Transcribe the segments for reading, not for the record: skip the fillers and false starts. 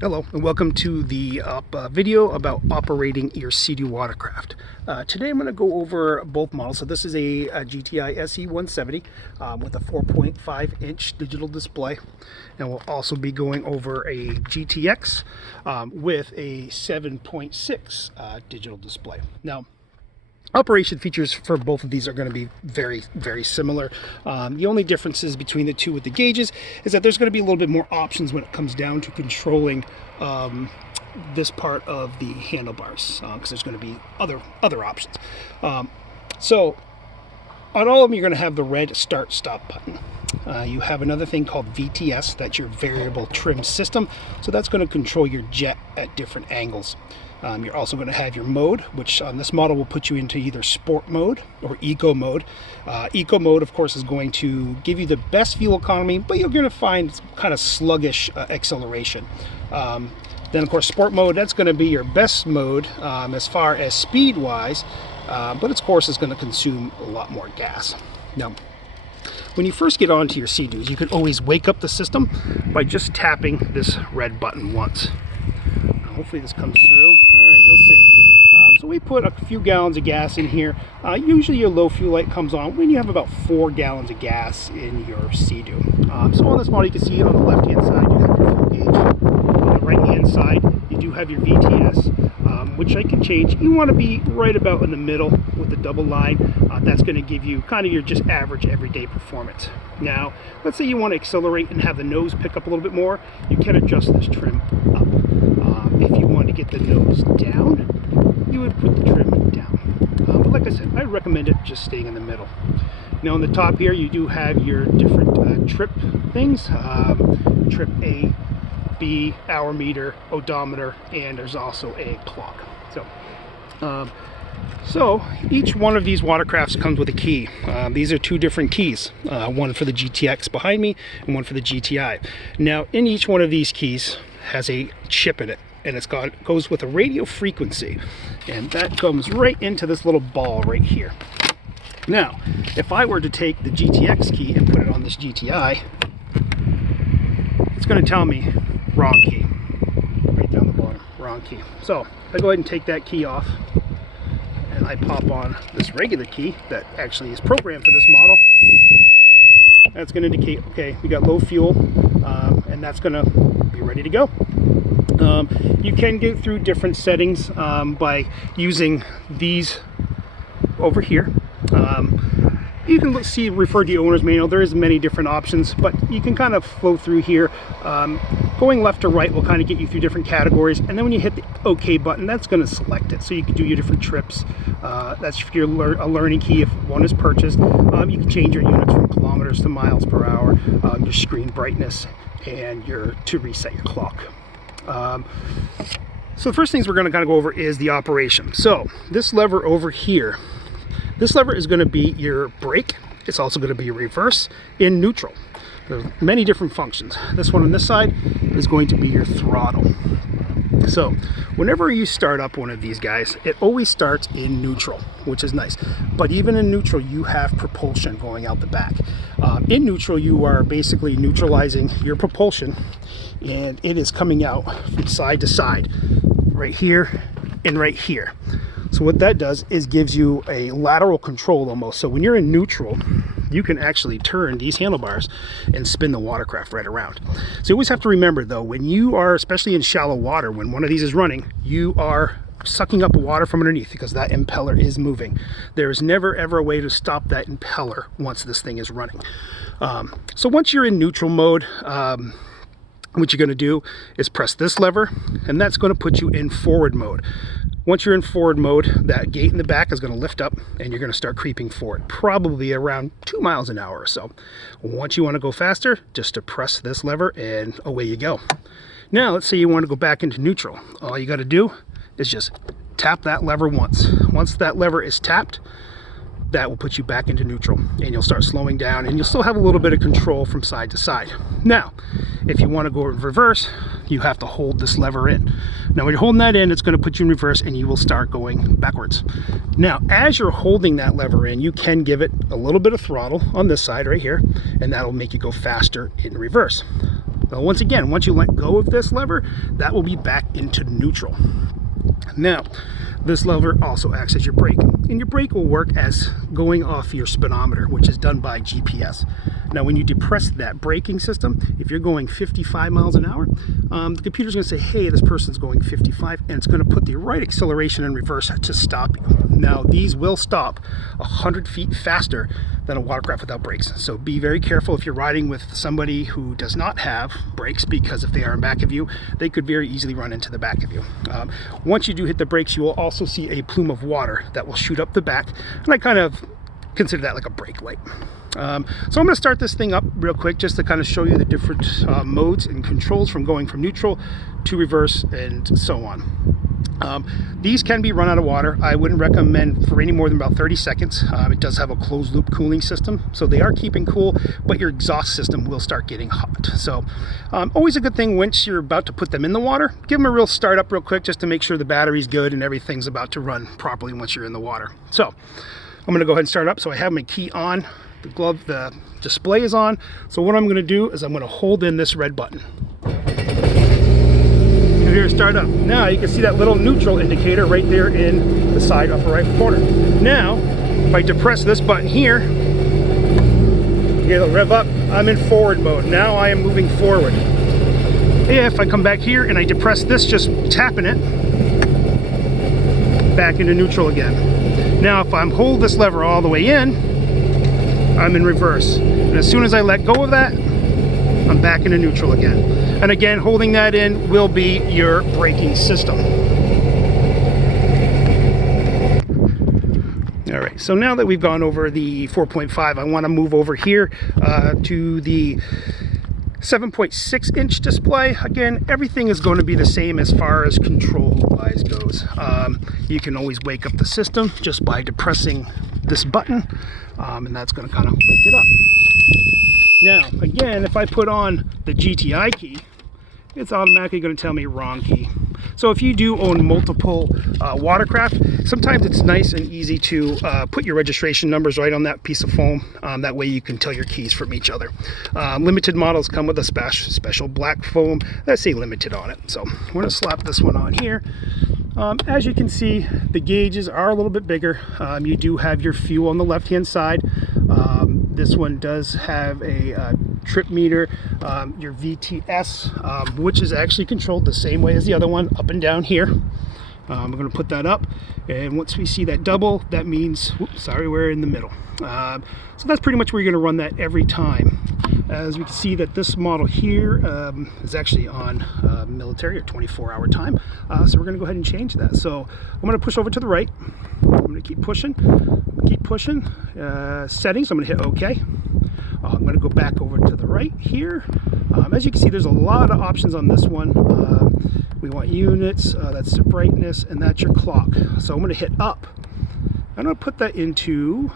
Hello and welcome to the video about operating your Sea-Doo watercraft. Today I'm going to go over both models. So this is a GTI SE 170 with a 4.5 inch digital display, and we'll also be going over a GTX with a 7.6 digital display. Now, operation features for both of these are going to be very similar. The only differences between the two with the gauges is that there's going to be a little bit more options when it comes down to controlling this part of the handlebars, because there's going to be other options. So on all of them, you're going to have the red start stop button. You have another thing called VTS, that's your variable trim system. So that's going to control your jet at different angles. You're also going to have your mode, which on this model will put you into either sport mode or eco mode. Eco mode, of course, is going to give you the best fuel economy, but you're going to find kind of sluggish acceleration. Then, of course, sport mode, that's going to be your best mode as far as speed-wise, but of course, it's going to consume a lot more gas. Now, when you first get onto your Sea-Doos, you can always wake up the system by just tapping this red button once. Hopefully this comes through. All right, you'll see. So we put a few gallons of gas in here. Usually your low fuel light comes on when you have about 4 gallons of gas in your Sea-Doo. So on this model, you can see on the left-hand side, you have your fuel gauge. On the right-hand side, you do have your VTS, which I can change. You want to be right about in the middle with the double line. That's going to give you kind of your just average everyday performance. Now, let's say you want to accelerate and have the nose pick up a little bit more. You can adjust this trim up. If you want to get the nose down, you would put the trim down. But like I said, I recommend it just staying in the middle. Now on the top here, you do have your different trip things. Trip A, B, hour meter, odometer, and there's also a clock. So each one of these watercrafts comes with a key. These are 2 different keys, one for the GTX behind me and one for the GTI. Now in each one of these keys has a chip in it, and it's goes with a radio frequency, and that comes right into this little ball right here. Now, if I were to take the GTX key and put it on this GTI, it's going to tell me wrong key, right down the bottom, wrong key. So I go ahead and take that key off, and I pop on this regular key that actually is programmed for this model. That's going to indicate, okay, we got low fuel, and that's going to be ready to go. You can get through different settings by using these over here. You can refer to the owner's manual. There is many different options, but you can kind of flow through here. Going left to right will kind of get you through different categories, and then when you hit the OK button, that's going to select it. So you can do your different trips. That's your a learning key if one is purchased. You can change your units from kilometers to miles per hour, your screen brightness, and to reset your clock. So the first things we're going to kind of go over is the operation. So this lever over here, this lever is going to be your brake. It's also going to be your reverse in neutral. There are many different functions. This one on this side is going to be your throttle. So whenever you start up one of these guys, it always starts in neutral, which is nice. But even in neutral, you have propulsion going out the back. In neutral, you are basically neutralizing your propulsion, and it is coming out from side to side, right here and right here. So what that does is gives you a lateral control almost. So when you're in neutral, you can actually turn these handlebars and spin the watercraft right around. So you always have to remember though, when you are, especially in shallow water, when one of these is running, you are sucking up water from underneath because that impeller is moving. There is never ever a way to stop that impeller once this thing is running. So once you're in neutral mode, what you're going to do is press this lever, and that's going to put you in forward mode. Once you're in forward mode, that gate in the back is going to lift up, and you're going to start creeping forward, probably around 2 miles an hour or so. Once you want to go faster, just to press this lever, and away you go. Now, let's say you want to go back into neutral. All you got to do is just tap that lever once. Once that lever is tapped, that will put you back into neutral, and you'll start slowing down, and you'll still have a little bit of control from side to side. Now, if you want to go in reverse, you have to hold this lever in. Now, when you're holding that in, it's going to put you in reverse, and you will start going backwards. Now, as you're holding that lever in, you can give it a little bit of throttle on this side right here, and that'll make you go faster in reverse. But once again, once you let go of this lever, that will be back into neutral. Now, this lever also acts as your brake, and your brake will work as going off your speedometer, which is done by GPS. Now, when you depress that braking system, if you're going 55 miles an hour, the computer's going to say, hey, this person's going 55, and it's going to put the right acceleration in reverse to stop you. Now, these will stop 100 feet faster than a watercraft without brakes. So be very careful if you're riding with somebody who does not have brakes, because if they are in back of you, they could very easily run into the back of you. Once you do hit the brakes, you will also see a plume of water that will shoot up the back, and I kind of consider that like a brake light. So I'm going to start this thing up real quick just to kind of show you the different modes and controls from going from neutral to reverse and so on. These can be run out of water. I wouldn't recommend for any more than about 30 seconds. It does have a closed loop cooling system, so they are keeping cool, but your exhaust system will start getting hot. So always a good thing once you're about to put them in the water, give them a real start up real quick just to make sure the battery's good and everything's about to run properly once you're in the water. So I'm going to go ahead and start up. So I have my key on, the display is on. So what I'm going to do is I'm going to hold in this red button. Here, start up. Now you can see that little neutral indicator right there in the side upper right corner. Now, if I depress this button here, it'll rev up. I'm in forward mode. Now I am moving forward. If I come back here and I depress this, just tapping it, back into neutral again. Now, if I'm hold this lever all the way in, I'm in reverse. And as soon as I let go of that, I'm back into neutral again. And again, holding that in will be your braking system. All right, so now that we've gone over the 4.5, I want to move over here to the 7.6 inch display. Again, everything is going to be the same as far as control-wise goes. You can always wake up the system just by depressing this button, and that's going to kind of wake it up. Now, again, if I put on the GTI key, it's automatically going to tell me wrong key. So if you do own multiple watercraft, sometimes it's nice and easy to put your registration numbers right on that piece of foam. That way you can tell your keys from each other. Limited models come with a special black foam that say limited on it. So we're going to slap this one on here. As you can see, the gauges are a little bit bigger. You do have your fuel on the left hand side. This one does have a trip meter, your VTS, which is actually controlled the same way as the other one, up and down here. I'm going to put that up, and once we see that double, that means, whoops, sorry, we're in the middle. So that's pretty much where you're going to run that every time. As we can see that this model here is actually on military or 24-hour time. So we're going to go ahead and change that. So I'm going to push over to the right. I'm going to keep pushing. Settings, I'm going to hit OK. I'm going to go back over to the right here. As you can see, there's a lot of options on this one. We want units, that's the brightness, and that's your clock. So I'm going to hit up. I'm going to put that into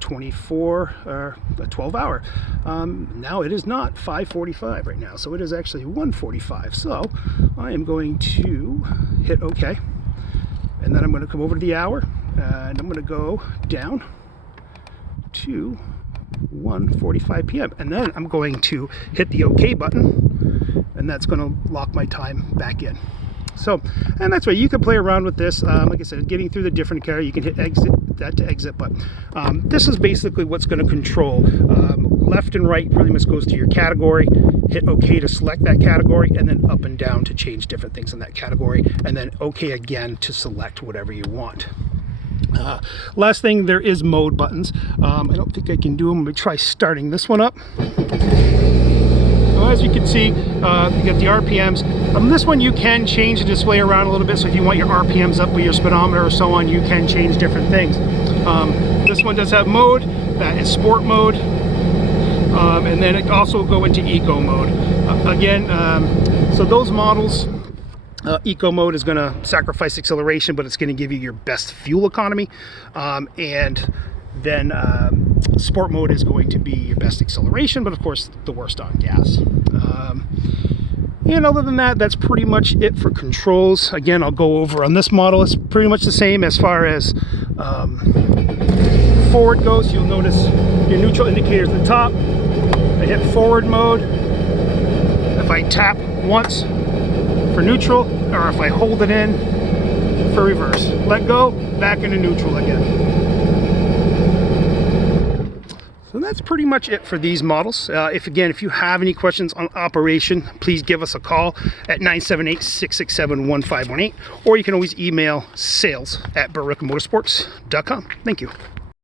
24 or a 12 hour. Now it is not 5:45 right now, so it is actually 1:45. So I am going to hit OK, and then I'm going to come over to the hour, and I'm going to go down to 1:45 p.m. and then I'm going to hit the OK button, and that's going to lock my time back in. So, and that's right, you can play around with this. Like I said, getting through the different category, you can hit exit, that to exit, but this is basically what's going to control. Left and right pretty much goes to your category, hit OK to select that category, and then up and down to change different things in that category, and then OK again to select whatever you want. Last thing, there is mode buttons. I don't think I can do them. Let me try starting this one up. So as you can see, you got the RPMs. This one you can change the display around a little bit, so if you want your RPMs up with your speedometer or so on, you can change different things. This one does have mode, that is sport mode, and then it also will go into eco mode. So those models, eco mode is going to sacrifice acceleration, but it's going to give you your best fuel economy, and then sport mode is going to be your best acceleration, but of course the worst on gas. And other than that, that's pretty much it for controls. Again, I'll go over on this model. It's pretty much the same as far as forward goes. You'll notice your neutral indicators at the top. I hit forward mode. if I tap once for neutral, or if I hold it in for reverse. Let go, back into neutral again. So that's pretty much it for these models. If you have any questions on operation, please give us a call at 978-667-1518, or you can always email sales@billrickmotorsports.com. Thank you.